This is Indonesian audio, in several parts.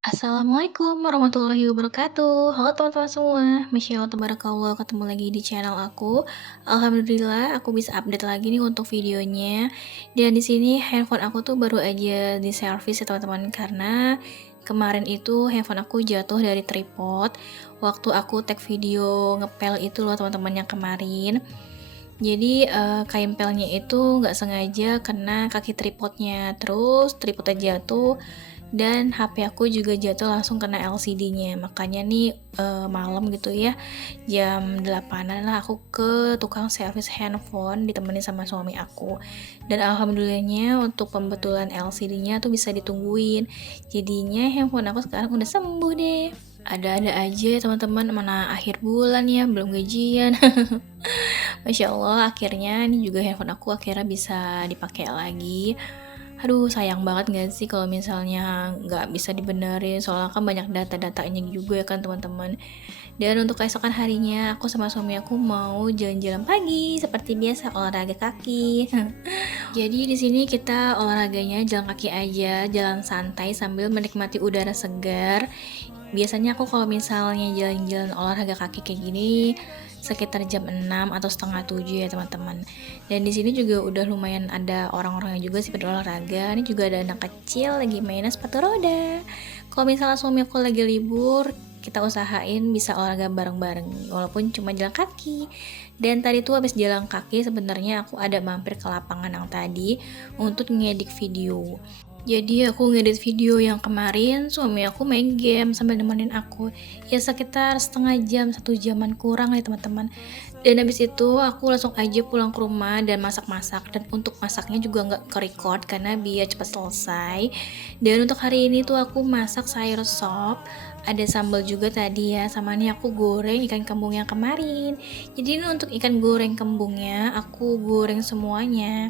Assalamualaikum warahmatullahi wabarakatuh. Halo teman-teman semua, Masya Allah tabarakallah ketemu lagi di channel aku. Alhamdulillah aku bisa update lagi nih untuk videonya. Dan di sini handphone aku tuh baru aja diservis ya teman-teman karena kemarin itu handphone aku jatuh dari tripod waktu aku tag video ngepel itu loh teman-teman yang kemarin. Jadi, kaempelnya itu nggak sengaja kena kaki tripodnya, terus tripodnya jatuh dan HP aku juga jatuh langsung kena LCD-nya. Makanya nih, malam gitu ya, jam 8-an lah aku ke tukang servis handphone ditemenin sama suami aku. Dan alhamdulillahnya untuk pembetulan LCD-nya tuh bisa ditungguin. Jadinya handphone aku sekarang udah sembuh deh. Ada-ada aja ya teman-teman, mana akhir bulan ya, belum gajian. Masya Allah, akhirnya ini juga handphone aku akhirnya bisa dipakai lagi. Aduh, sayang banget gak sih kalau misalnya nggak bisa dibenerin, soalnya kan banyak data-datanya juga ya kan teman-teman. Dan untuk keesokan harinya, aku sama suami aku mau jalan-jalan pagi, seperti biasa olahraga kaki. Jadi di sini kita olahraganya jalan kaki aja, jalan santai sambil menikmati udara segar. Biasanya aku kalau misalnya jalan-jalan olahraga kaki kayak gini sekitar jam 6 atau setengah 7 ya teman-teman. Dan di sini juga udah lumayan ada orang-orang yang juga sih pada olahraga. Ini juga ada anak kecil lagi mainan sepatu roda. Kalau misalnya suami aku lagi libur, kita usahain bisa olahraga bareng-bareng walaupun cuma jalan kaki. Dan tadi tuh habis jalan kaki sebenarnya aku ada mampir ke lapangan yang tadi untuk ngedit video. Jadi aku ngedit video yang kemarin, suami aku main game sambil nemenin aku. Ya sekitar setengah jam, 1 jaman kurang ya teman-teman. Dan habis itu aku langsung aja pulang ke rumah dan masak-masak. Dan untuk masaknya juga nggak ke-record karena biar cepat selesai. Dan untuk hari ini tuh aku masak sayur sop. Ada sambal juga tadi ya, sama nih aku goreng ikan kembung yang kemarin. Jadi ini untuk ikan goreng kembungnya, aku goreng semuanya.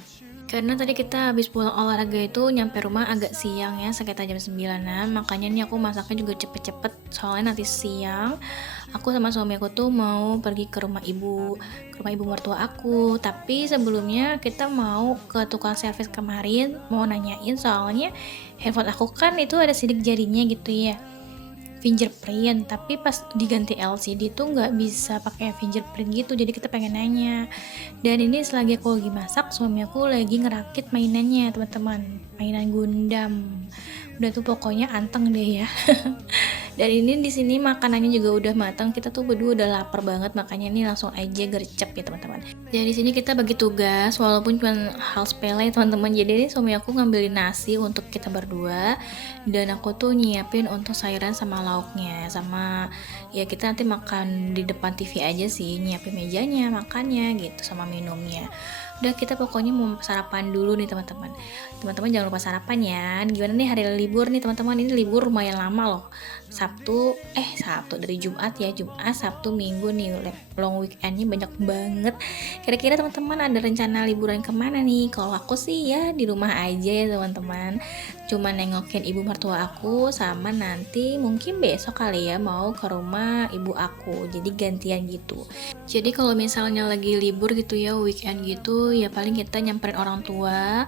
Karena tadi kita habis pulang olahraga itu nyampe rumah agak siang ya, sekitar jam 9-an. Makanya nih aku masaknya juga cepet-cepet, soalnya nanti siang aku sama suami aku tuh mau pergi ke rumah ibu mertua aku. Tapi sebelumnya kita mau ke tukang servis kemarin, mau nanyain soalnya handphone aku kan itu ada sidik jarinya gitu ya, fingerprint, tapi pas diganti LCD tuh nggak bisa pakai fingerprint gitu. Jadi kita pengen nanya. Dan ini selagi aku lagi masak, suami aku lagi ngerakit mainannya teman-teman, mainan Gundam. Udah tuh pokoknya anteng deh ya. Dan ini di sini makanannya juga udah matang. Kita tuh berdua udah lapar banget, makanya ini langsung aja gercep ya teman-teman. Jadi di sini kita bagi tugas, walaupun cuma hal sepele teman-teman. Jadi ini suami aku ngambilin nasi untuk kita berdua, dan aku tuh nyiapin untuk sayuran sama lauknya, sama ya kita nanti makan di depan TV aja sih, nyiapin mejanya, makannya gitu sama minumnya. Udah kita pokoknya mau sarapan dulu nih teman-teman. Teman-teman jangan lupa sarapan ya. Gimana nih hari libur nih teman-teman? Ini libur lumayan lama loh. Sabtu dari Jumat ya, Jumat, Sabtu, Minggu nih long weekendnya banyak banget. Kira-kira teman-teman ada rencana liburan kemana nih? Kalau aku sih ya di rumah aja ya teman-teman. Cuma nengokin ibu mertua aku, sama nanti mungkin besok kali ya mau ke rumah ibu aku. Jadi gantian gitu. Jadi kalau misalnya lagi libur gitu ya, weekend gitu, ya paling kita nyamperin orang tua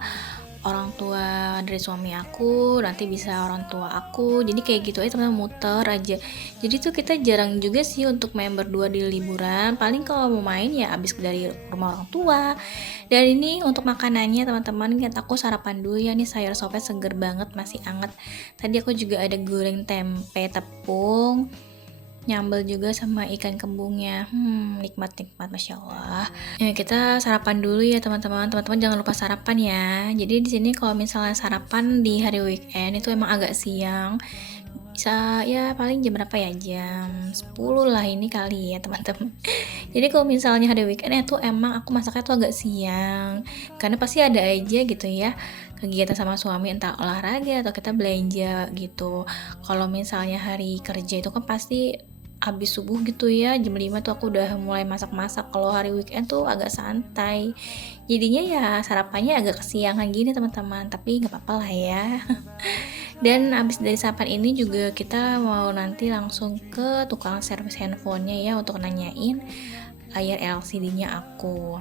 dari suami aku, nanti bisa orang tua aku. Jadi kayak gitu aja teman-teman, muter aja. Jadi tuh kita jarang juga sih untuk main berdua di liburan. Paling kalau mau main ya abis dari rumah orang tua. Dan ini untuk makanannya teman-teman, aku sarapan dulu ya, nih sayur sopnya seger banget, masih anget. Tadi aku juga ada goreng tempe tepung, nyambel juga sama ikan kembungnya. Nikmat-nikmat, Masya Allah. Ya, kita sarapan dulu ya teman-teman. Teman-teman jangan lupa sarapan ya. Jadi di sini kalau misalnya sarapan di hari weekend itu emang agak siang. Bisa ya paling jam berapa ya? Jam 10 lah ini kali ya teman-teman. Jadi kalau misalnya hari weekend itu emang aku masaknya tuh agak siang. Karena pasti ada aja gitu ya kegiatan sama suami, entah olahraga atau kita belanja gitu. Kalau misalnya hari kerja itu kan pasti habis subuh gitu ya, jam 5 tuh aku udah mulai masak-masak. Kalau hari weekend tuh agak santai, jadinya ya sarapannya agak kesiangan gini teman-teman, tapi nggak apa-apa lah ya. Dan abis dari sarapan ini juga kita mau nanti langsung ke tukang servis handphonenya ya, untuk nanyain layar LCD-nya aku.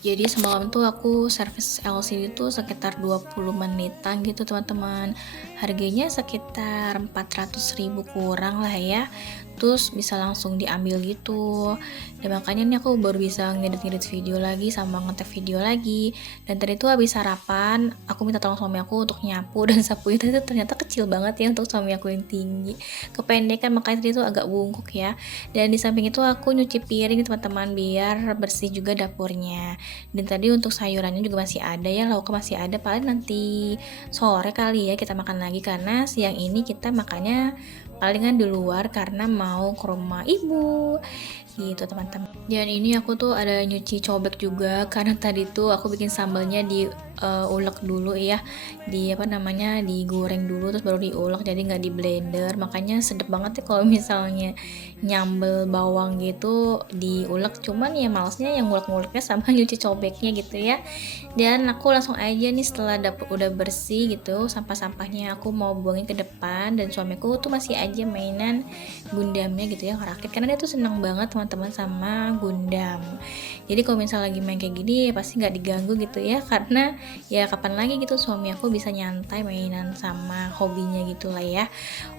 Jadi semalam tuh aku servis LCD tuh sekitar 20 menitan gitu teman-teman. Harganya sekitar 400.000 kurang lah ya. Terus bisa langsung diambil gitu. Dan makanya nih aku baru bisa ngedit-ngedit video lagi sama ngetek video lagi. Dan tadi tuh habis sarapan, aku minta tolong suami aku untuk nyapu dan sapunya tadi tuh ternyata kecil banget ya untuk suami aku yang tinggi. Kependekan makanya tadi tuh agak bungkuk ya. Dan di samping itu aku nyuci piring teman-teman biar bersih juga dapurnya. Dan tadi untuk sayurannya juga masih ada ya, lauknya masih ada, paling nanti sore kali ya kita makan lagi karena siang ini kita makannya palingan di luar karena mau ke rumah ibu gitu teman-teman. Dan ini aku tuh ada nyuci cobek juga karena tadi tuh aku bikin sambalnya di ulek dulu ya, di apa namanya, digoreng dulu terus baru diulek, jadi nggak di blender, makanya sedep banget ya kalau misalnya nyambel bawang gitu diulek, cuman ya malesnya yang ngulek-nguleknya sama nyuci cobeknya gitu ya. Dan aku langsung aja nih setelah dapur udah bersih gitu, sampah-sampahnya aku mau buangin ke depan, dan suamiku tuh masih aja mainan Gundamnya gitu ya, ngerakit karena dia tuh seneng banget teman-teman sama Gundam. Jadi kalau misalnya lagi main kayak gini ya pasti nggak diganggu gitu ya, karena ya kapan lagi gitu suami aku bisa nyantai mainan sama hobinya gitu lah ya.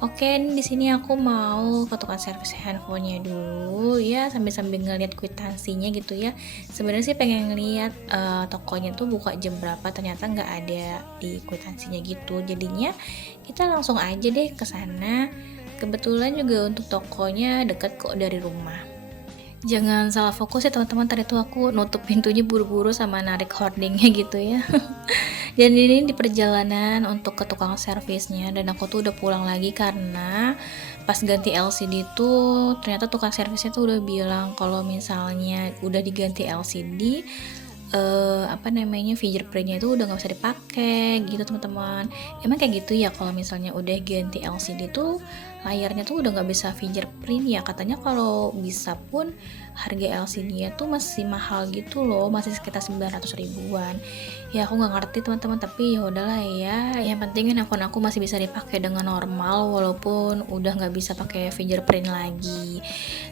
Oke, di sini aku mau ke tukang servis handphonenya dulu ya, sambil ngeliat kwitansinya gitu ya. Sebenarnya sih pengen ngeliat tokonya tuh buka jam berapa, ternyata nggak ada di kwitansinya gitu, jadinya kita langsung aja deh ke sana. Kebetulan juga untuk tokonya deket kok dari rumah. Jangan salah fokus ya teman-teman, tadi tuh aku nutup pintunya buru-buru sama narik hordingnya gitu ya. Dan ini di perjalanan untuk ke tukang servisnya, dan aku tuh udah pulang lagi karena pas ganti LCD tuh ternyata tukang servisnya tuh udah bilang kalau misalnya udah diganti LCD, apa namanya, fingerprintnya itu udah nggak bisa dipakai gitu teman-teman. Emang kayak gitu ya, kalau misalnya udah ganti LCD tuh layarnya tuh udah nggak bisa fingerprint ya, katanya kalau bisa pun harga LCD-nya tuh masih mahal gitu loh, masih sekitar 900 ribuan. Ya aku nggak ngerti teman-teman, tapi ya udahlah ya, yang penting kan akun aku masih bisa dipakai dengan normal walaupun udah nggak bisa pakai fingerprint lagi.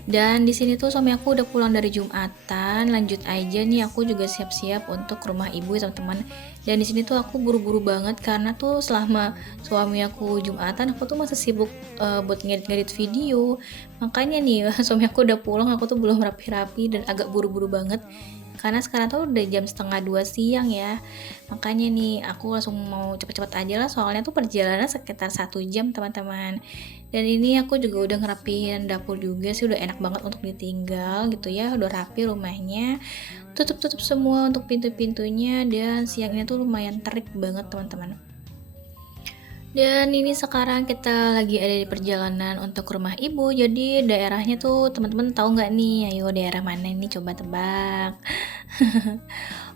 Dan di sini tuh suami aku udah pulang dari Jumatan, lanjut aja nih aku juga siap-siap untuk ke rumah ibu ya teman-teman. Dan di sini tuh aku buru-buru banget karena tuh selama suami aku Jumatan aku tuh masih sibuk buat ngedit-ngedit video. Makanya nih suami aku udah pulang, aku tuh belum rapi-rapi dan agak buru-buru banget. Karena sekarang tuh udah jam setengah 2 siang ya. Makanya nih aku langsung mau cepet-cepet aja lah, soalnya tuh perjalanan sekitar 1 jam teman-teman. Dan ini aku juga udah ngerapiin dapur juga sih, udah enak banget untuk ditinggal gitu ya, udah rapi rumahnya. Tutup-tutup semua untuk pintu-pintunya, dan siangnya tuh lumayan terik banget teman-teman. Dan ini sekarang kita lagi ada di perjalanan untuk ke rumah ibu. Jadi daerahnya tuh teman-teman tahu nggak nih? Ayo daerah mana nih? Coba tebak.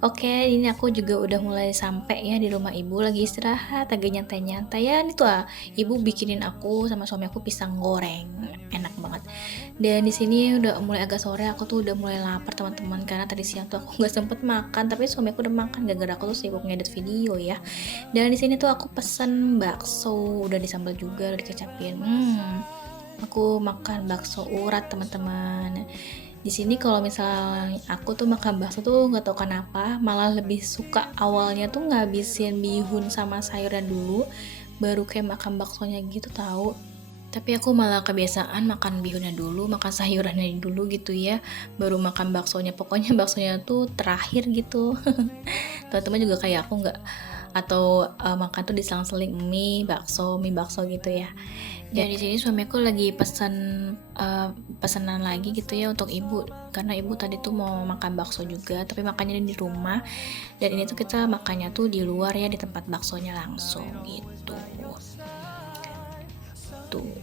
Oke, ini aku juga udah mulai sampai ya di rumah ibu, lagi istirahat, lagi nyantai-nyantai ya. Ini tuh ibu bikinin aku sama suami aku pisang goreng, enak banget. Dan di sini udah mulai agak sore, aku tuh udah mulai lapar teman-teman, karena tadi siang tuh aku nggak sempet makan, tapi suami aku udah makan gara-gara aku tuh sibuk ngedit video ya. Dan di sini tuh aku pesen bakso, udah disambal juga, udah dikecapin. Aku makan bakso urat teman-teman. Di sini kalau misalnya aku tuh makan bakso tuh nggak tahu kenapa malah lebih suka awalnya tuh ngabisin bihun sama sayurnya dulu, baru kayak makan baksonya gitu tahu. Tapi aku malah kebiasaan makan bihunnya dulu, makan sayurannya dulu gitu ya, baru makan baksonya. Pokoknya baksonya tuh terakhir gitu. Teman-teman juga kayak aku nggak, atau makan tuh diselang-seling mie bakso gitu ya. Dan di sini suamiku lagi pesanan lagi gitu ya untuk ibu, karena ibu tadi tuh mau makan bakso juga, tapi makannya di rumah. Dan ini tuh kita makannya tuh di luar ya, di tempat baksonya langsung gitu. Tuh.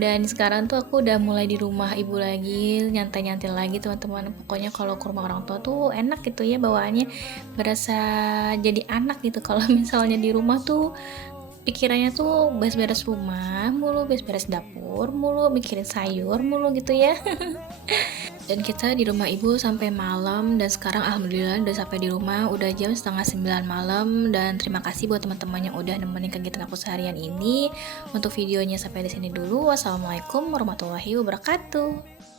Dan sekarang tuh aku udah mulai di rumah ibu lagi, nyantai-nyantai lagi teman-teman. Pokoknya kalau ke rumah orang tua tuh enak gitu ya, bawaannya berasa jadi anak gitu. Kalau misalnya di rumah tuh pikirannya tuh beres-beres rumah mulu, beres-beres dapur mulu, mikirin sayur mulu gitu ya. Dan kita di rumah ibu sampai malam, dan sekarang alhamdulillah udah sampai di rumah, udah jam setengah 9 malam. Dan terima kasih buat teman-teman yang udah nemenin kegiatan aku seharian ini. Untuk videonya sampai di sini dulu. Wassalamualaikum warahmatullahi wabarakatuh.